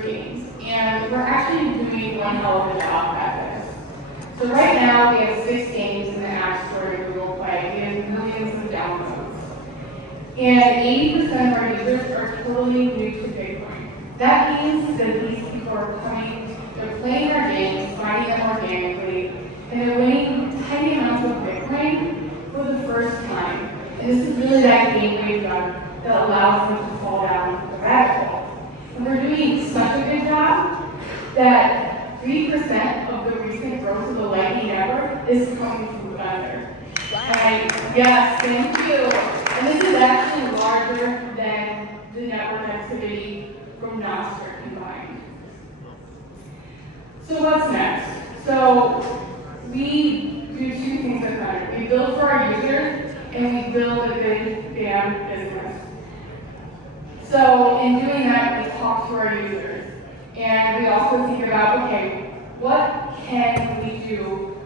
through games. And we're actually doing one hell of a job at this. So right now we have 6 games in the App Store and Google Play. We have millions of downloads. And 80% of our users are totally new to Bitcoin. That means that these people are coming, they're playing our games, finding them organically, and they're winning tiny amounts of Bitcoin for the first time. And this is really that gateway drug that allows them to fall down the rabbit hole. And we're doing such a good job that 3% of the recent growth of the Lightning Network is coming from Thunder. Yes, thank you. And this is actually larger than the network activity from Nostr combined. So what's next? So we do 2 things at Thunder. We build for our users, and we build a good damn business. So in doing that, we talk to our users. And we also think about, okay, what can we do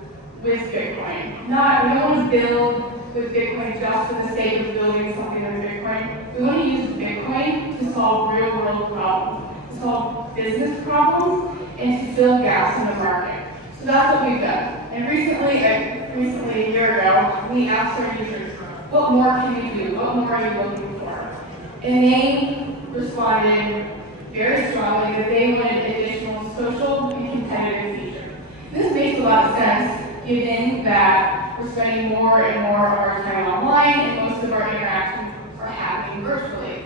with Bitcoin? We don't want to build with Bitcoin just for the sake of building something with Bitcoin. We want to use Bitcoin to solve real world problems, to solve business problems, and to fill gaps in the market. So that's what we've done. And recently, a year ago, we asked our users, what more can we do? What more are you looking for? And they responded very strongly that they wanted additional social and competitive features. This makes a lot of sense, given that we're spending more and more of our time online and most of our interactions are happening virtually.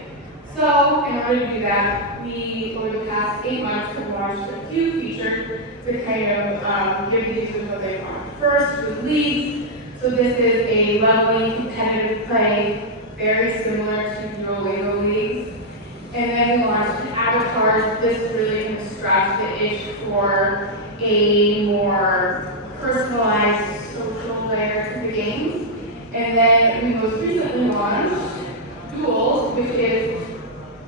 So in order to do that, we, over the past 8 months, have launched a few features to kind of give the users what they want. First, with leagues. So this is a lovely competitive play, very similar to Duolingo leagues. And then we launched avatars. This really can scratch the itch for a more personalized social layer to the games. And then we most recently launched duels, which is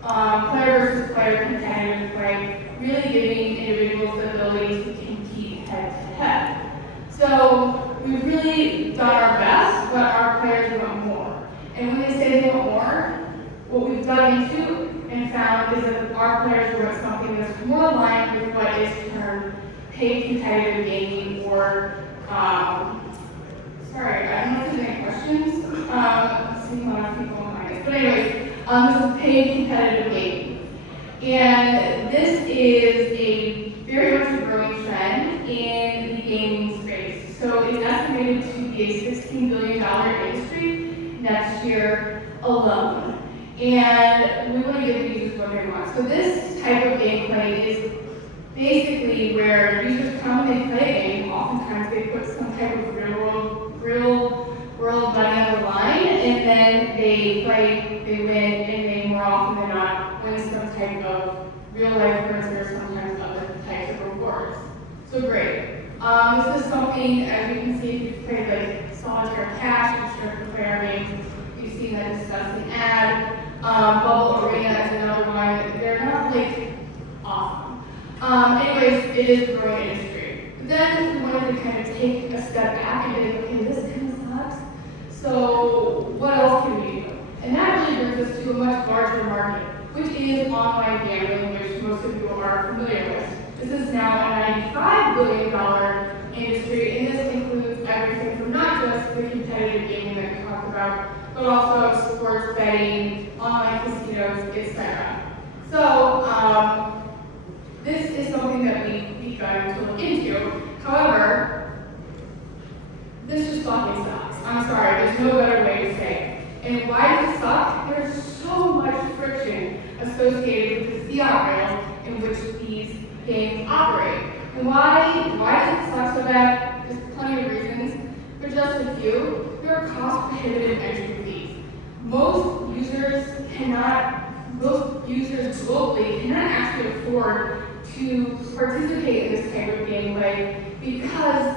player versus player competitive play, really giving individuals the ability to compete head to head. So we've really done our best, but our players want more. And when they say they want more, what we've dug into and found is that our players want something that's more aligned with what is termed paid competitive gaming, or sorry, I don't know if there's any questions. I'm seeing a lot of people in my eyes. But anyways, this is paid competitive gaming. And this is a very much a growing trend in the gaming space. So it's estimated to be a $16 billion industry next year alone. And we want to give the users what they want. So this type of gameplay is basically where users come and they play a game. Oftentimes they put some type of real world money on the line, and then they play, they win, and they more often than not win some type of real life currency or sometimes other types of rewards. So great. This is something, as you can see, if you've played like Solitaire Cash, which starts to play our games, you've seen that disgusting ad. Bubble Arena is another one. They're not like awesome. Anyways, it is a growing industry. But then we wanted to kind of take a step back and be like, okay, this kind of sucks. So what else can we do? And that really brings us to a much larger market, which is online gambling, which most of you are familiar with. This is now a $95 billion industry, and this includes everything from not just the competitive gaming that we talked about, but also sports betting, online casinos, etc. So this is something that we've begun to look into. However, this just fucking sucks. I'm sorry, there's no better way to say it. And why does it suck? There's so much friction associated with the fiat rails in which these games operate. And why does it suck so bad? There's plenty of reasons. For just a few, there are cost-prohibitive entry fees. Most users globally cannot actually afford to participate in this type of gameplay because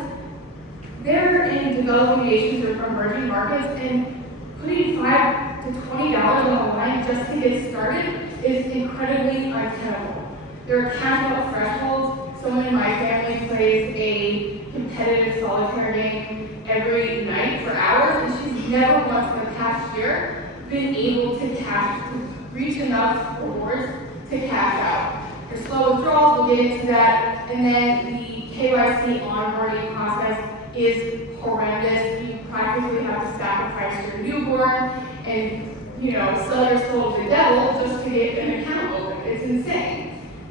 they're in developing nations or emerging markets, and putting $5 to $20 on the line just to get started is incredibly untenable. There are cash out thresholds. Someone in my family plays a competitive solitaire game every night for hours, and she's never once in the past year been able to reach enough rewards to cash out. There's slow withdrawals, we'll get into that, and then the KYC onboarding process is horrendous. You practically have to sacrifice your newborn and sell your soul to the devil just to get an account open. It's insane.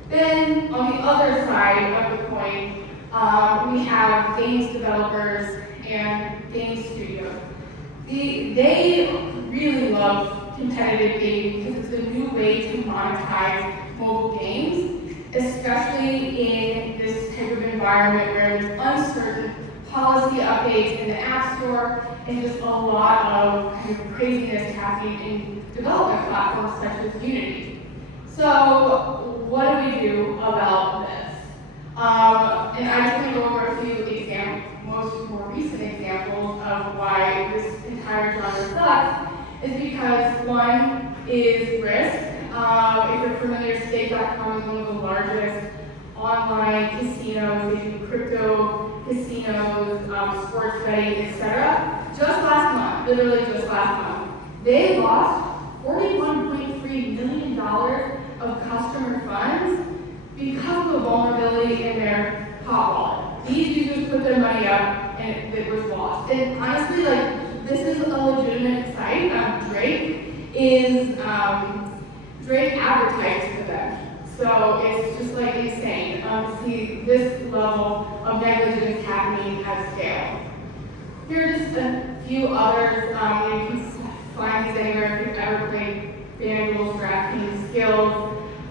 Then on the other side of the coin, we have games developers and game studios. They really love competitive gaming because it's a new way to monetize mobile games, especially in this type of environment where there's uncertain policy updates in the App Store and just a lot of kind of craziness happening in development platforms such as Unity. So what do we do about this? And I just want to go over a few more recent examples of why this entire genre sucks, is because one is risk. If you're familiar, Stake.com is one of the largest online casinos. They do crypto casinos, sports betting, etc. Just last month, literally just last month, they lost $41.3 million of customer funds because of a vulnerability in their hot wallet. These users put their money up and it was lost. And honestly, this is a legitimate site. Drake advertised for them. So it's just insane to see this level of negligence happening at scale. Here are just a few others. You can find these anywhere if you've ever played FanDuel's DraftKings Skills.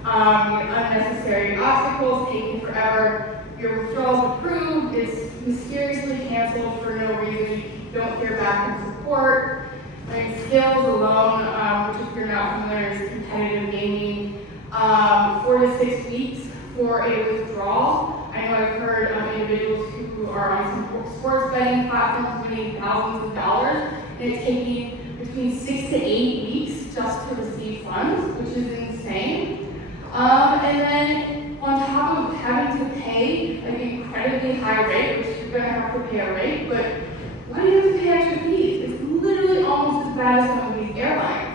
Unnecessary obstacles taking forever. Your withdrawal's approved. It's mysteriously canceled for no reason. You don't hear back from support. Skills alone, which if you're not familiar, is competitive gaming. 4 to 6 weeks for a withdrawal. I know I've heard individuals who are on some sports betting platforms winning thousands of dollars, and it's taking between 6 to 8 weeks just to receive funds, which is insane. And then on top of having to pay an incredibly high rate, which you're going to have to pay a rate, but why do you have to pay extra fees? It's literally almost as bad as some of these airlines.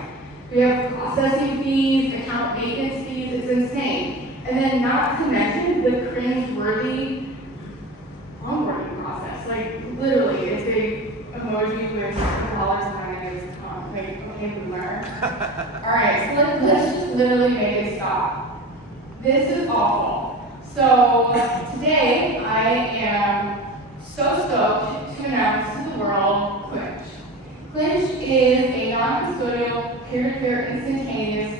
We have processing fees, account maintenance fees, it's insane. And then not to mention the cringe-worthy onboarding process. Literally, it's a emoji with a dollar sign and it's okay, boomer. Alright, so let's just literally make it stop. This is awful. So today I am so stoked to announce to the world Clinch. Clinch is a non-custodial, peer-to-peer, instantaneous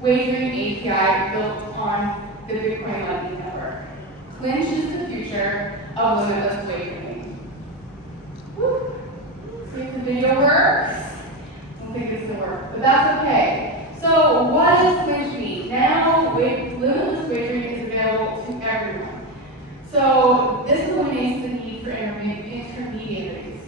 wagering API built on the Bitcoin Lightning Network. Clinch is the future of limitless wagering. Woo. See if the video works. I don't think it's going to work, but that's okay. So what does Clinch mean? Now, limitless wagering is available to everyone. So this eliminates the need for intermediaries.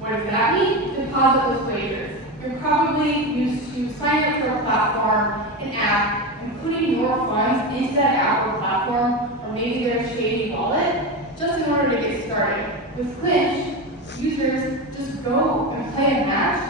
What does that mean? Depositless wagers. You're probably used to signing up for a platform, an app, and putting your funds into that app or platform, or maybe their shady wallet, just in order to get started. With Clinch, users just go and play a match,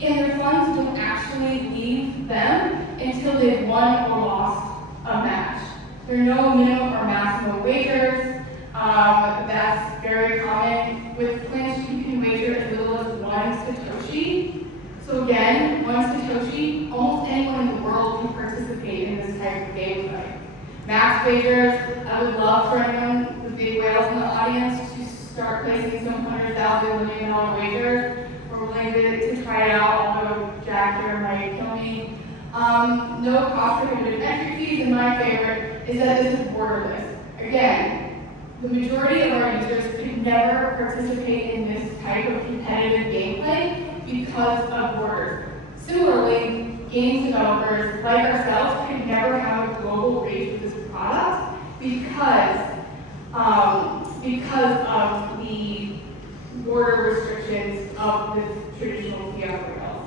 and their funds don't actually leave them until they've won or lost a match. There are no minimum or maximum wagers. That's very common. With Clinch, you can wager as little as 1 Satoshi. So again, 1 Satoshi, almost anyone in the world can participate in this type of gameplay. Max wagers, I would love for anyone, the big whales in the audience, to start placing some $100,000 million wagers. We're willing to try it out, although Jack here might kill me. No cost prohibitive entry fees, and my favorite is that this is borderless. Again, the majority of our users could never participate in this type of competitive gameplay because of borders. Similarly, games developers like ourselves could never have a global reach with this product because of the border restrictions of the traditional fiat rails.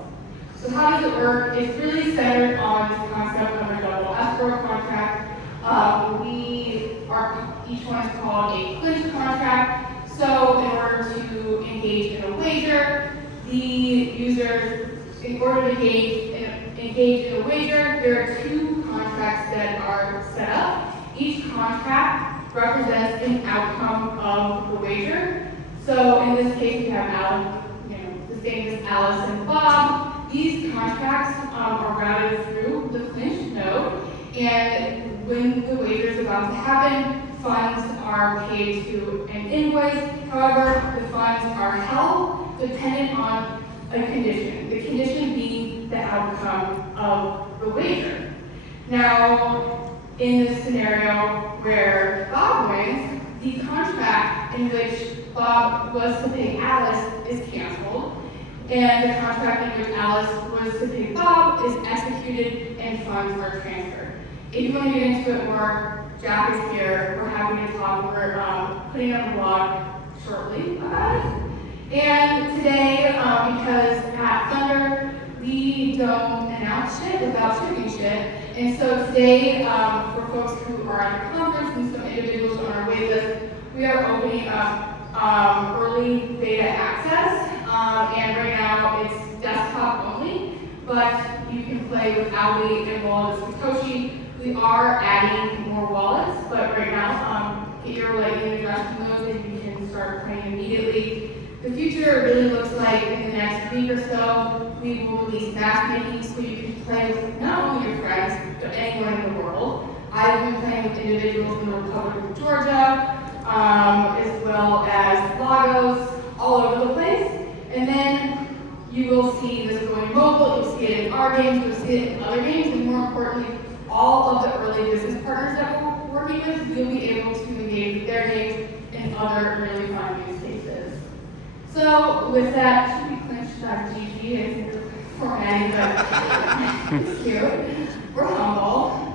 So how does it work? It's really centered on this concept of a double escrow contract. Each one is called a Clinch contract. So in order to engage in a wager, in order to engage in a wager, there are 2 contracts that are set up. Each contract represents an outcome of the wager. So in this case, we have Alice, the same as Alice and Bob. These contracts are routed through the Clinch node, and when the wager is about to happen, funds are paid to an invoice. However, the funds are held dependent on a condition. The condition being the outcome of the wager. Now, in this scenario where Bob wins, the contract in which Bob was to pay Alice is canceled, and the contract in which Alice was to pay Bob is executed and funds are transferred. If you want to get into it more, Jack is here. We're happy to talk. We're putting up a blog shortly about it. And today, because at Thunder, we don't announce shit without shipping shit. And so today, for folks who are at the conference and some individuals on our wait list, we are opening up early beta access. And right now, it's desktop only, but you can play with Audi and Wallet Satoshi. We are adding more wallets, but right now, get your lightning address from those and you can start playing immediately. The future really looks like in the next week or so, we will release matchmaking so you can play with not only your friends, but anyone in the world. I've been playing with individuals in the Republic of Georgia, as well as Lagos, all over the place. And then you will see this going mobile, you'll see it in our games, you'll see it in other games, and more importantly, all of the early business partners that we're working with, you'll be able to engage with their games and other really fun use cases. So with that, should be Clinch.gg, I think it's formatting, but it's cute. We're humble.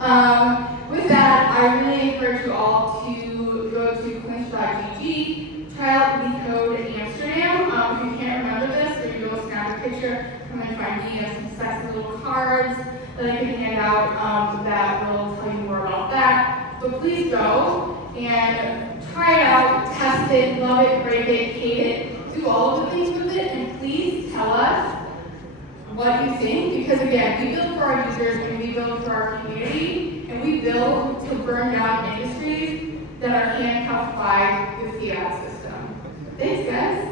With that, I really encourage you all to go to Clinch.gg, try out the code Amsterdam. If you can't remember this, or you go snap a picture, come and find me. I have some sexy little cards that I can hand out that will tell you more about that. So please go and try it out, test it, love it, break it, hate it, do all of the things with it, and please tell us what you think, because again, we build for our users and we build for our community, and we build to burn down industries that are handcuffed by the fiat system. Thanks, guys.